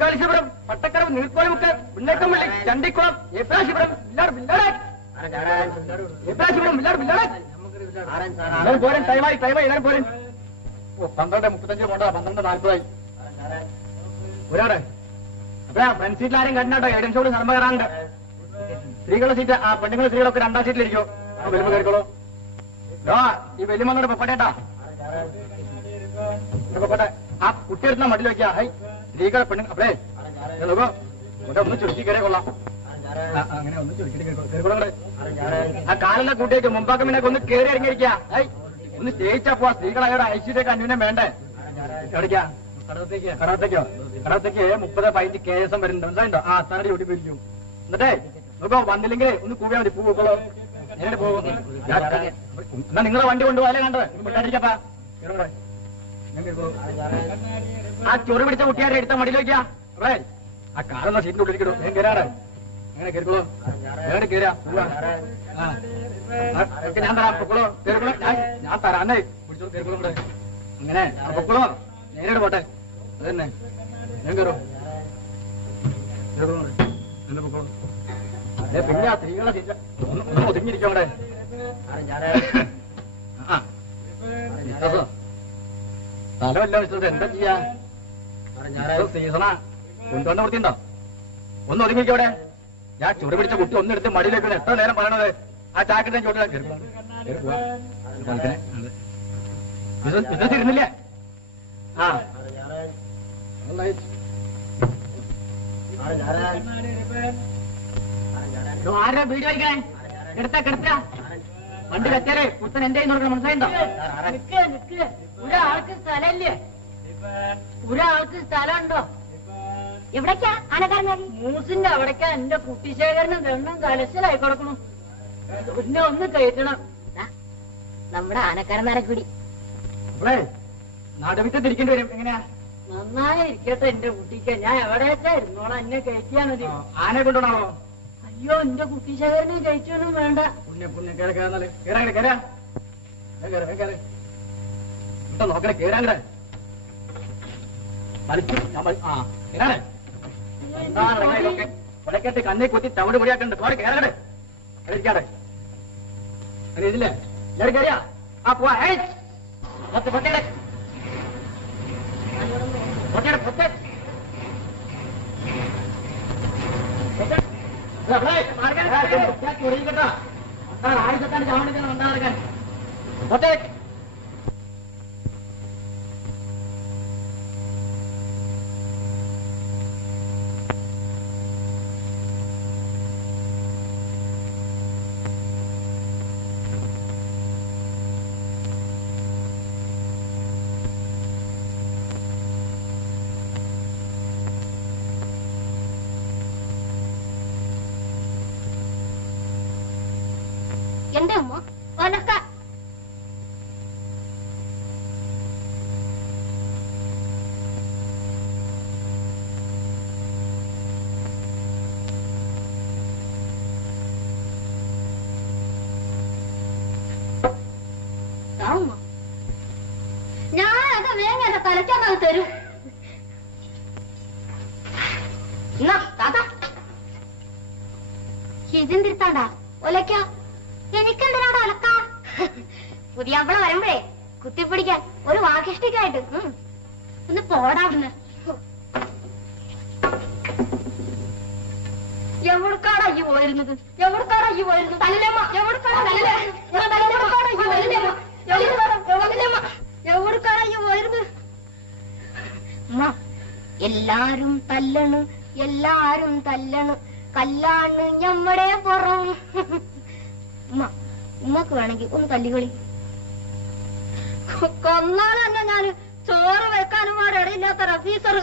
കാലിശപുരം, പട്ടക്കടവ്, നീർക്കോലിമുക്ക്, ഉണ്ണേക്കമ്പള്ളി, ചണ്ടിക്കുളം, ഏപ്രാശിപുരം, ഏപ്രാശിപുരം, എല്ലാവരും പോരാൻ. ടൈമായി എല്ലാവരും പോരാൻ. 12:35 പോണ്ട, 12:40 ഒരാടെ. അപ്പഴാ ഫ്രണ്ട് സീറ്റിൽ ആരും കണ്ടാട്ടോ, ഏജൻസിയോട് നടന്നു കയറാനുണ്ട്. സ്ത്രീകളുടെ സീറ്റ്, ആ പെണ്ണുങ്ങളുടെ സ്ത്രീകളൊക്കെ 2ാം സീറ്റിലിരിക്കോ. വരുമ്പോ കയറിക്കോളൂ. ഈ വലിയമ്മന്നോട് പൊപ്പട്ടേട്ടാ, പൊപ്പട്ടെ. ആ കുട്ടിയെടുത്ത മടിൽ വെക്കാ. ഹൈ, സ്ത്രീകളെ പെണ്ണുങ്ങൾ അപ്പഴേ നോക്കോ, ഒന്ന് ചുരുക്കി കയറിയ കൊള്ളാം. അങ്ങനെ ഒന്ന് ചുരുക്കി കയറിക്കോളെ. ആ കാലിന്റെ കൂട്ടിയേക്ക് മുമ്പാക്കം പിന്നെ ഒന്ന് കയറി ഇറങ്ങിയിരിക്കാ. ഹൈ, ഒന്ന് സ്നേഹിച്ചാ പോവാ. സ്ത്രീകളായ ഐശ്വര്യൊക്കെ അന്വേഷണം വേണ്ടേ? എവിടേക്കാ? കടത്തേക്കോ? കടത്തേക്ക് 30 പൈൻറ്റ് കേസം വരുന്നുണ്ട്. മനസ്സിലായിട്ടോ? ആ തനടി ഒട്ടി പോയിരിക്കും. എന്നിട്ടേ നോക്കോ, വന്നില്ലെങ്കിൽ ഒന്ന് കൂവിയാ മതി. പൂക്കോളോ, നേരിട്ട് പോകും. എന്നാ നിങ്ങളെ വണ്ടി കൊണ്ടുപോകാല്ലേ കണ്ടത്? വിട്ടടിക്കപ്പാ. ആ ചൊറി പിടിച്ച കുട്ടിയാരെ എടുത്ത മടിയിൽ വയ്ക്കാ. അവിടെ ആ കാലെന്ന സീറ്റിന്റെ ഉള്ളിൽ കിടും. ഞാൻ കയറാറ്. അങ്ങനെ കയറിക്കോളൂ. വേറെ കയറാ. ഞാൻ തരാം. പൊക്കോളൂ, കയറിക്കോളൂ. ഞാൻ തരാന്നേ. പിടിച്ചോളൂ, കയറിക്കോളൂ. ഇവിടെ അങ്ങനെ പൊക്കോളൂ. നേരിട്ട് പോട്ടെ. അത് തന്നെ. ഞാൻ കയറോ? എന്നെ പൊക്കോളൂ. അതെ, പിന്നെ ആ സ്ത്രീകളെ സീറ്റ് ഒന്ന് ഒതുങ്ങിയിരിക്കും അവിടെ. സ്ഥലമല്ല വിശ്വസം, എന്താ ചെയ്യാ? സീസണാ, കൊണ്ടുവന്ന വൃത്തിയുണ്ടോ? ഒന്ന് ഒതുങ്ങിക്കോടെ. ഞാൻ ചുറി പിടിച്ച കുട്ടി ഒന്നെടുത്ത് മടിയിലേക്ക് എത്ര നേരം പറയണത്? ആ ചാക്കിന്റെ ചോട്ടിൽ ബിസിനസ് ഇരുന്നില്ലേ? ആ ആരാ വീഡിയോ അടിക്കണേ? കിടത്ത വണ്ടി വെച്ചാലേ പുത്തൻ എന്റെ നോക്കണം. മനസ്സിലായിണ്ടോ? ഒരാൾക്ക് സ്ഥലമില്ലേ? ഒരാൾക്ക് സ്ഥലമുണ്ടോ? എവിടേക്കാ ആനക്കാരൻ? മൂസിന്റെ അവിടേക്കാ. എന്റെ കുട്ടിശേഖരനും രണ്ടും കലശലായി കിടക്കണം. പിന്നെ ഒന്ന് കയറ്റണം. നമ്മുടെ ആനക്കാരന്മാരെ കൂടി അപ്പളേ നടുവിട്ടിരിക്കേണ്ടി വരും. എങ്ങനെയാ? നന്നായി ഇരിക്കട്ടെ എന്റെ കുട്ടിക്ക്. ഞാൻ എവിടെയൊക്കെ ഇരുന്നോളാം, എന്നെ കഴിക്കാൻ മതി. ആനയെ കൊണ്ടുപോണോ? അയ്യോ, എന്റെ കുട്ടിശേഖരനെ കഴിച്ചൊന്നും വേണ്ട. നോക്കണേ, കേറാങ്ങടെ കൊടക്കെട്ട് കണ്ണി കുത്തി തവിട് മുടിയാക്കണ്ട്. തോടെ കേറങ്ങടെ കഴിക്കാടെ. ഇതില്ലേ ഞാൻ കയറിയാ ആ പോവാ. പൊട്ടേടെ പൊട്ടേടെ പൊട്ടേ ആയിരത്താണ് ചാവണിക്കാൻ ഉണ്ടാകാൻ പൊട്ടേ. എന്റെ ഉമ്മ ഒലക്ക ഞാനത് വേങ്ങ തലയ്ക്കന്നത് തരൂ. ഇതെന്തിരുത്താണ്ടാ ഒലക്ക? എനിക്കെന്തിനാണ് ഒലക്ക? പുതിയ അവള വരുമ്പഴേ കുത്തിപ്പിടിക്കാൻ ഒരു വാക്കിഷ്ടിക്കായിട്ട് ഒന്ന് പോടാവിടുന്ന്. എവിടക്കാടാ ഈ പോയിരുന്നത്? എവിടക്കാടാ ഈ പോയിരുന്നത്? തല്ലമ്മ എവിടക്കാടാ? എവിടക്കാടാ ഈ പോയിരുന്നത്? എല്ലാരും തല്ലണ്, എല്ലാരും തല്ലണ്, കല്ലാണ് ഞമ്മടെ പുറം. ഉമ്മക്ക് വേണമെങ്കിൽ ഒന്ന് തല്ലികളി. കൊന്നാലും തന്നെ ഞാൻ ചോറ് വെക്കാനും ഇടയില്ലാത്ത റഫീസർ.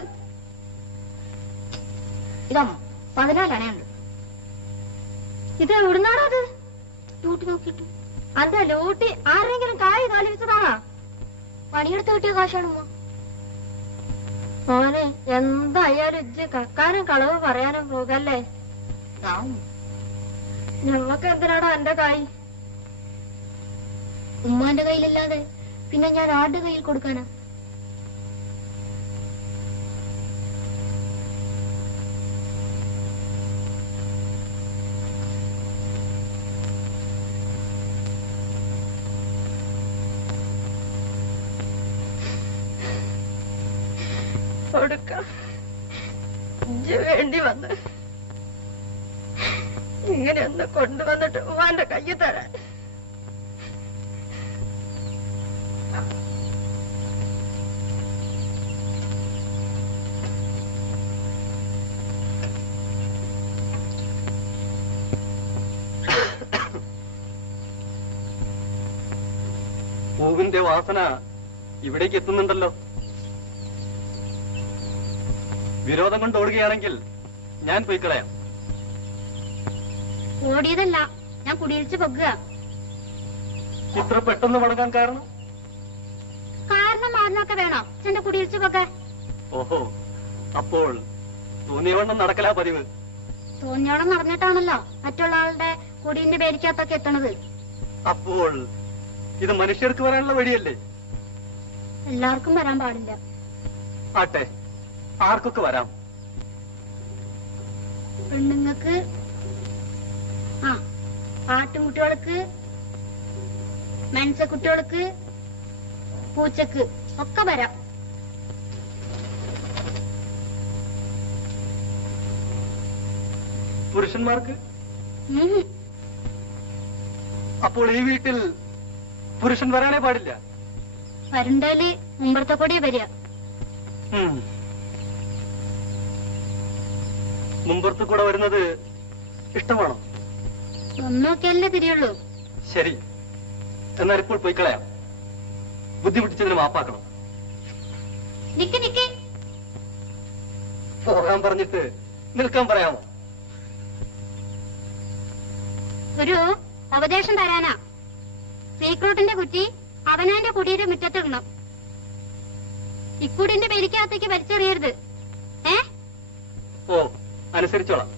ഇതമ്മ 14 അണയുണ്ട്. ഇത് എവിടുന്നാണോ അത്? ലൂട്ടി നോക്കിട്ട് അന്റെ ലൂട്ടി ആരെങ്കിലും കായ് കാലിച്ചതാണോ? പണിയെടുത്ത് കിട്ടിയ കാശാണ് ഉമ്മ. മോനെ എന്തായാലും ഇജ്ജ് കക്കാനും കളവ് പറയാനും പോകല്ലേ. ഞങ്ങൾക്ക് എന്തിനാടാ എന്റെ കൈ? ഉമ്മാന്റെ കയ്യിലല്ലാതെ പിന്നെ ഞാൻ ആരുടെ കയ്യിൽ കൊടുക്കാനാ? കൊടുക്കാം വേണ്ടി വന്ന് ഇങ്ങനെ ഒന്ന് കൊണ്ടുവന്നിട്ട് ഉമ്മാന്റെ കയ്യിൽ തരാൻ. പൂവിന്റെ വാസന ഇവിടേക്ക് എത്തുന്നുണ്ടല്ലോ. വിരോധം കൊണ്ട് ഓടുകയാണെങ്കിൽ ഞാൻ പോയി കളയാം. ഓടിയതല്ല, ഞാൻ കുടിയിലിച്ച് പൊക്കുക. ഇത്ര പെട്ടെന്ന് മടങ്ങാൻ കാരണം? കാരണം മാറിനൊക്കെ വേണോ ചെന്റെ കുടിയിലിച്ച് പൊക്കെ? ഓഹോ, അപ്പോൾ തോന്നിയവണ്ണം നടക്കലാ പതിവ്. തോന്നിയോളം നടന്നിട്ടാണല്ലോ മറ്റുള്ള ആളുടെ കുടീന്റെ പേരിക്കകത്തൊക്കെ എത്തണത്. അപ്പോൾ ഇത് മനുഷ്യർക്ക് വരാനുള്ള വഴിയല്ലേ? എല്ലാവർക്കും വരാൻ പാടില്ല. ആട്ടെ, ആർക്കൊക്കെ വരാം? പെണ്ണുങ്ങൾക്ക്, ആട്ടുംകുട്ടികൾക്ക്, മനസ്സക്കുട്ടികൾക്ക്, പൂച്ചക്ക് ഒക്കെ വരാം. പുരുഷന്മാർക്ക്? അപ്പോൾ ഈ വീട്ടിൽ പുരുഷൻ വരാനേ പാടില്ല? വരണ്ടേല് മുമ്പത്തെ കൂടി വരിക. മുമ്പത്ത് കൂടെ വരുന്നത് ഇഷ്ടമാണോ? ഒന്നൊക്കെയല്ലേ തിരിയുള്ളൂ. ശരി, എന്നാൽ ഇപ്പോൾ പോയി കളയാം. ബുദ്ധിമുട്ടിച്ചതിന് മാപ്പാക്കണം. നിക്ക് നിക്ക്, പോകാൻ പറഞ്ഞിട്ട് നിൽക്കാൻ പറയാമോ? ഒരു ഉപദേശം തരാനാ. സീക്രൂട്ടിന്റെ കുറ്റി അവനാന്റെ കുടിയുടെ മുറ്റത്തിടണം. ഇക്കൂടിന്റെ പേരിക്കകത്തേക്ക് വലിച്ചെറിയരുത്. ഓ, അനുസരിച്ചോളാം.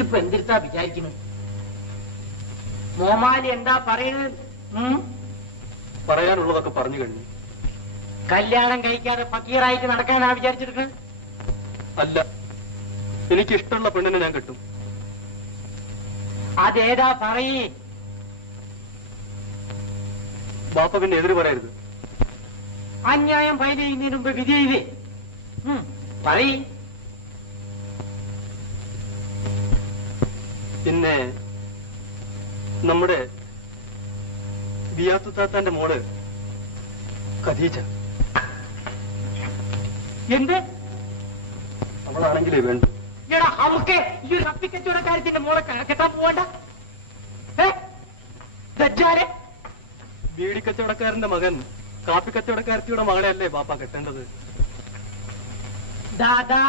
ഇപ്പൊ എന്തിരുത്താ വിചാരിക്കുന്നു? മോമാലി എന്താ പറയുന്നത്? പറയാനുള്ളതൊക്കെ പറഞ്ഞു കഴിഞ്ഞു. കല്യാണം കഴിക്കാതെ ഫക്കീറായിട്ട് നടക്കാനാ വിചാരിച്ചിരിക്കുന്നത്? അല്ല, എനിക്ക് ഇഷ്ടമുള്ള പെണ്ണിനെ ഞാൻ കെട്ടും. അതേതാ പറയേ? ബാപ്പ പിന്നെ എതിര് പറയരുത്. അന്യായം ഫയൽ ചെയ്യുന്നതിന് മുമ്പ് വിധി ചെയ്തേ. പറയേ. പിന്നെ നമ്മുടെ ബിയാത്തു താത്താന്റെ മോള് ഖദീജ. എന്ത്? അവളാണെങ്കിലേ വേണ്ടു. എടാ നമുക്ക് ഈ ഒരു കപ്പിക്കച്ചവടക്കാരത്തിന്റെ മോളെ കെട്ടാൻ പോവണ്ട. ബീഡി കച്ചവടക്കാരന്റെ മകൻ കാപ്പി കച്ചവടക്കാരത്തിയുടെ മകളെ അല്ലേ ബാപ്പ കെട്ടേണ്ടത്? ദാദാ